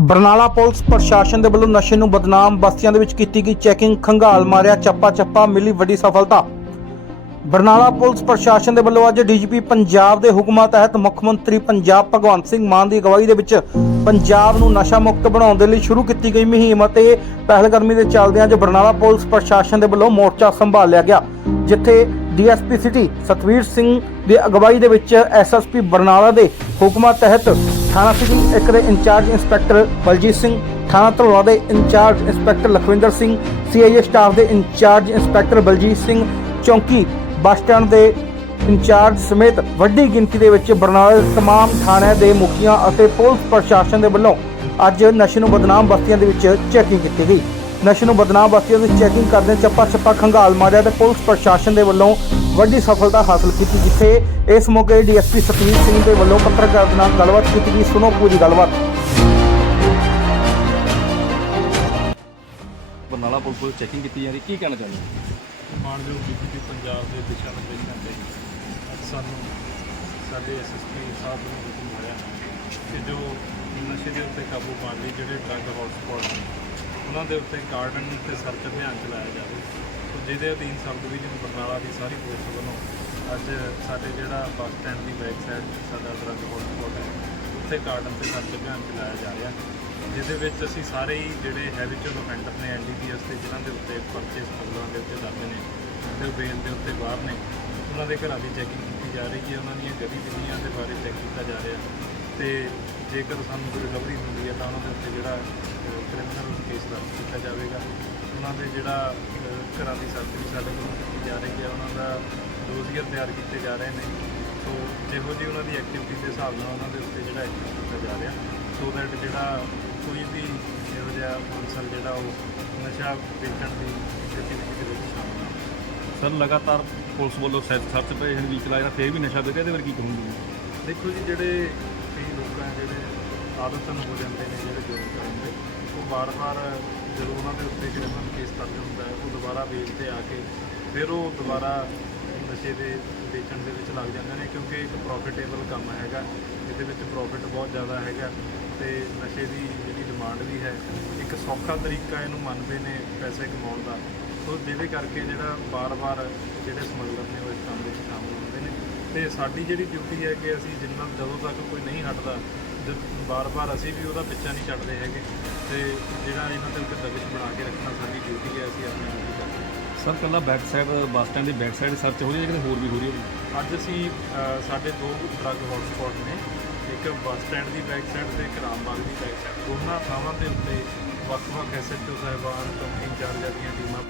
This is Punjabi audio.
ਬਰਨਾਲਾ ਪੁਲਿਸ ਪ੍ਰਸ਼ਾਸਨ ਦੇ ਵੱਲੋਂ ਨਸ਼ੇ ਨੂੰ ਬਦਨਾਮ ਬਸਤੀਆਂ ਦੇ ਵਿੱਚ ਕੀਤੀ ਗਈ ਚੈਕਿੰਗ, ਖੰਗਾਲ ਮਾਰਿਆ ਚੱਪਾ ਚੱਪਾ ਮਿਲੀ ਵੱਡੀ ਸਫਲਤਾ। ਬਰਨਾਲਾ ਪੁਲਿਸ ਪ੍ਰਸ਼ਾਸਨ ਦੇ ਵੱਲੋਂ ਅੱਜ ਡੀਜੀਪੀ ਪੰਜਾਬ ਦੇ ਹੁਕਮਾਂ ਤਹਿਤ ਮੁੱਖ ਮੰਤਰੀ ਪੰਜਾਬ ਭਗਵੰਤ ਸਿੰਘ ਮਾਨ ਦੀ ਅਗਵਾਈ ਦੇ ਵਿੱਚ ਪੰਜਾਬ ਨੂੰ ਨਸ਼ਾ ਮੁਕਤ ਬਣਾਉਣ ਦੇ ਲਈ ਸ਼ੁਰੂ ਕੀਤੀ ਗਈ ਮੁਹਿੰਮ ਅਤੇ ਪਹਿਲਕਦਮੀ ਦੇ ਚੱਲਦਿਆਂ ਅੱਜ ਬਰਨਾਲਾ ਪੁਲਿਸ ਪ੍ਰਸ਼ਾਸਨ ਦੇ ਵੱਲੋਂ ਮੋਰਚਾ ਸੰਭਾਲਿਆ ਗਿਆ, ਜਿੱਥੇ ਡੀਐਸਪੀ ਸਿਟੀ ਸਤਵੀਰ ਸਿੰਘ ਦੀ ਅਗਵਾਈ ਦੇ ਵਿੱਚ ਐਸਐਸਪੀ ਬਰਨਾਲਾ ਦੇ ਹੁਕਮਾਂ ਤਹਿਤ ਥਾਣਾ ਸਿਟੀ ਇੱਕ ਦੇ ਇੰਚਾਰਜ ਇੰਸਪੈਕਟਰ ਬਲਜੀਤ ਸਿੰਘ, ਥਾਣਾ ਧਰੋਲਾ ਦੇ in charge inspector Lakhwinder Singh, CIA staff ਦੇ in charge inspector Baljit Singh, ਚੌਂਕੀ ਬੱਸ ਸਟੈਂਡ ਦੇ ਇੰਚਾਰਜ ਸਮੇਤ ਵੱਡੀ ਗਿਣਤੀ ਦੇ ਵਿੱਚ ਬਰਨਾਲਾ ਦੇ ਤਮਾਮ ਥਾਣਿਆਂ ਦੇ ਮੁਖੀਆਂ ਅਤੇ ਪੁਲਿਸ ਪ੍ਰਸ਼ਾਸਨ ਦੇ ਵੱਲੋਂ ਅੱਜ ਨਸ਼ੇ ਨੂੰ ਬਦਨਾਮ ਬਸਤੀਆਂ ਦੇ ਵਿੱਚ ਚੈਕਿੰਗ ਕੀਤੀ ਗਈ। ਨਸ਼ੇ ਨੂੰ ਬਦਨਾਮ ਬਸਤੀਆਂ ਦੀ ਚੈਕਿੰਗ ਕਰਦੇ ਚੱਪਾ ਚੱਪਾ ਖੰਗਾਲ ਮਾਰਿਆ ਤੇ ਪੁਲਿਸ ਪ੍ਰਸ਼ਾਸਨ ਦੇ ਵੱਲੋਂ ਵੱਡੀ ਸਫਲਤਾ ਹਾਸਲ ਕੀਤੀ ਜਿੱਥੇ ਇਸ ਮੌਕੇ ਡੀਐਸਪੀ ਸਤਵੀਰ ਸਿੰਘ ਦੇ ਵੱਲੋਂ ਪੱਤਰਕਾਰ ਦੇ ਨਾਲ ਗੱਲਬਾਤ ਕੀਤੀ ਗਈ। ਸੁਣੋ ਪੂਰੀ ਗੱਲਬਾਤ। ਬਰਨਾਲਾ ਪੁਲਿਸ ਕੋਲ ਚੈਕਿੰਗ ਕੀਤੀ ਜਾਂਦੀ ਕੀ ਕਹਿਣਾ ਚਾਹੁੰਦੇ ਹੋ? ਮਾਨਯੋਗ ਡੀਜੀਪੀ ਪੰਜਾਬ ਦੇ ਦਿਸ਼ਾ ਨਿਰਦੇਸ਼ਾਂ ਤੇ ਅੱਜ ਸਾਨੂੰ ਸਾਡੇ ਐਸਐਸਪੀ ਸਾਹਿਬ ਨੇ ਹੁਕਮ ਹੋਇਆ ਕਿ ਜੋ ਨਸ਼ੇ ਦੇ ਉੱਤੇ ਕਾਬੂ ਪਾਉਣ ਲਈ ਜਿਹੜੇ ਡਰੱਗ ਹੌਟਸਪੌਟ ਉਹਨਾਂ ਦੇ ਉੱਤੇ ਗਾਰਡਨ ਤੇ ਸਰਚ ਅਭਿਆਨ ਚਲਾਇਆ ਜਾਵੇ। ਤੇ ਜਿਹਦੇ ਅਧੀਨ ਸਬ ਡਿਵੀਜ਼ਨ ਬਰਨਾਲਾ ਦੀ ਸਾਰੀ ਪੁਲਿਸ ਵੱਲੋਂ ਅੱਜ ਸਾਡੇ ਜਿਹੜਾ ਬੱਸ ਸਟੈਂਡ ਦੀ ਬੈਕ ਸਾਈਡ ਸਾਡਾ ਡਰੱਗ ਹੌਟਸਪੌਟ ਹੈ, ਉੱਥੇ ਗਾਰਡਨ ਤੇ ਸਰਚ ਅਭਿਆਨ ਚਲਾਇਆ ਜਾ ਰਿਹਾ। ਜਿਹਦੇ ਵਿੱਚ ਅਸੀਂ ਸਾਰੇ ਹੀ ਜਿਹੜੇ ਹੈਬਿਚੁਅਲ ਅਫੈਂਡਰ ਨੇ ਐਨਡੀਪੀਐਸ ਤੇ ਜਿਨ੍ਹਾਂ ਦੇ ਉੱਤੇ ਪਰਚੇ ਸਮਗਲਰਾਂ ਦੇ ਉੱਤੇ ਦਰਜ ਨੇ ਤੇ ਉਹ ਬੇਲ ਦੇ ਉੱਤੇ ਬਾਹਰ ਨੇ, ਉਹਨਾਂ ਦੇ ਘਰਾਂ ਦੀ ਚੈਕਿੰਗ ਕੀਤੀ ਜਾ ਰਹੀ ਹੈ। ਉਹਨਾਂ ਦੀਆਂ ਗਤੀਵਿਧੀਆਂ ਦੇ ਬਾਰੇ ਚੈੱਕ ਕੀਤਾ ਜਾ ਰਿਹਾ। ਤੇ ਜੇਕਰ ਸਾਨੂੰ ਕੋਈ ਰਿਕਵਰੀ ਹੁੰਦੀ ਹੈ ਤਾਂ ਉਹਨਾਂ ਦੇ ਉੱਤੇ ਜਿਹੜਾ ਕ੍ਰਿਮੀਨਲ ਕੀਤਾ ਜਾਵੇਗਾ। ਉਹਨਾਂ ਦੇ ਜਿਹੜਾ ਘਰਾਂ ਦੀ ਸਰਚ ਵੀ ਸਾਡੇ ਵੱਲੋਂ ਕੀਤੀ ਜਾ ਰਹੀ ਹੈ। ਉਹਨਾਂ ਦਾ ਡੋਜ਼ੀਅਰ ਤਿਆਰ ਕੀਤੇ ਜਾ ਰਹੇ ਨੇ। ਸੋ ਜਿਹੋ ਜਿਹੀ ਉਹਨਾਂ ਦੀ ਐਕਟੀਵਿਟੀ ਦੇ ਹਿਸਾਬ ਨਾਲ ਉਹਨਾਂ ਦੇ ਉੱਤੇ ਜਿਹੜਾ ਐਕਸ਼ਨ ਕੀਤਾ ਜਾ ਰਿਹਾ। ਸੋ ਦੈਟ ਜਿਹੜਾ ਕੋਈ ਵੀ ਇਹੋ ਜਿਹਾ ਅਨਸਰ ਜਿਹੜਾ ਉਹ ਨਸ਼ਾ ਵੇਚਣ ਦੀ ਗਤੀਵਿਧੀ ਦੇ ਵਿੱਚ ਸ਼ਾਮਲ ਨਾ। ਸਰ ਲਗਾਤਾਰ ਪੁਲਿਸ ਵੱਲੋਂ ਸਰਚ ਪੇਸ਼ਨ ਵੀ ਚਲਾਇਆ ਫੇਰ ਵੀ ਨਸ਼ਾ ਵਿਕਦਾ ਇਹਦੇ ਬਾਰੇ ਕੀ ਕਹੋਗੇ? ਦੇਖੋ ਜੀ ਜਿਹੜੇ ਕਈ ਲੋਕ ਜਿਹੜੇ ਆਦਤਨ ਹੋ ਜਾਂਦੇ ਨੇ ਜਿਹੜੇ ਜੁਰਮ ਕਰਨ ਦੇ ਉਹ ਵਾਰ-ਵਾਰ ਜਦੋਂ ਉਹਨਾਂ ਦੇ ਉੱਤੇ ਕ੍ਰਿਮੀਨਲ ਕੇਸ ਦਰਜ ਹੁੰਦਾ ਹੈ, ਉਹ ਦੁਬਾਰਾ ਵੇਚ ਤੇ ਆ ਕੇ ਫਿਰ ਉਹ ਦੁਬਾਰਾ ਨਸ਼ੇ ਦੇ ਵੇਚਣ ਦੇ ਵਿੱਚ ਲੱਗ ਜਾਂਦੇ ਨੇ ਕਿਉਂਕਿ ਇੱਕ ਪ੍ਰੋਫਿਟੇਬਲ ਕੰਮ ਹੈਗਾ, ਇਹਦੇ ਵਿੱਚ ਪ੍ਰੋਫਿਟ ਬਹੁਤ ਜ਼ਿਆਦਾ ਹੈਗਾ ਤੇ ਨਸ਼ੇ ਦੀ ਜਿਹੜੀ ਡਿਮਾਂਡ ਵੀ ਹੈ, ਇੱਕ ਸੌਖਾ ਤਰੀਕਾ ਇਹਨੂੰ ਮੰਨਦੇ ਨੇ ਪੈਸੇ ਕਮਾਉਣ ਦਾ। ਸੋ ਜਿਹਦੇ ਕਰਕੇ ਜਿਹੜਾ ਵਾਰ-ਵਾਰ ਜਿਹੜੇ ਸਮਗਲਰ ਨੇ ਉਹ ਇਸ ਕੰਮ ਵਿੱਚ ਸ਼ਾਮਲ ਹੁੰਦੇ ਨੇ। ਤੇ ਸਾਡੀ ਜਿਹੜੀ ਡਿਊਟੀ ਹੈ ਕਿ ਅਸੀਂ ਜਿੰਨਾ ਜਦੋਂ ਤੱਕ ਕੋਈ ਨਹੀਂ ਹਟਦਾ ਬਾਰ-ਬਾਰ ਅਸੀਂ ਵੀ ਉਹਦਾ ਪਿੱਛਾ ਨਹੀਂ ਛੱਡਦੇ ਹੈਗੇ। ਤੇ ਜਿਹੜਾ ਇਹਨਾਂ ਦੇ ਉੱਤੇ ਦਬਿਸ਼ ਬਣਾ ਕੇ ਰੱਖਣਾ ਸਾਡੀ ਡਿਊਟੀ ਹੈ ਅਸੀਂ ਆਪਣੀ ਡਿਊਟੀ ਕਰਦੇ ਹਾਂ। ਸਰ ਕੱਲਾ ਬੈਕ ਸਾਈਡ ਬੱਸ ਸਟੈਂਡ ਦੀ ਬੈਕ ਸਾਈਡ ਸਰਚ ਹੋ ਰਹੀ ਹੈ ਕਿਤੇ ਹੋਰ ਵੀ ਹੋ ਰਹੀ ਹੈ? ਅੱਜ ਅਸੀਂ ਅ, ਸਾਡੇ ਦੋ ਡਰੱਗ ਹੌਟਸਪੌਟ ਨੇ ਇੱਕ ਬੱਸ ਸਟੈਂਡ ਦੀ ਬੈਕ ਸਾਈਡ ਤੇ ਇੱਕ ਰਾਮਬਾਗ ਦੀ ਬੈਕ ਸਾਈਡ ਦੋਨਾਂ ਥਾਵਾਂ ਦੇ ਉੱਤੇ ਵੱਖ-ਵੱਖ ਐਸਐਚਓ ਸਾਹਿਬਾਨ ਚੌਂਕੀ ਇੰਚਾਰਜਾਂ ਦੀਆਂ ਟੀਮਾਂ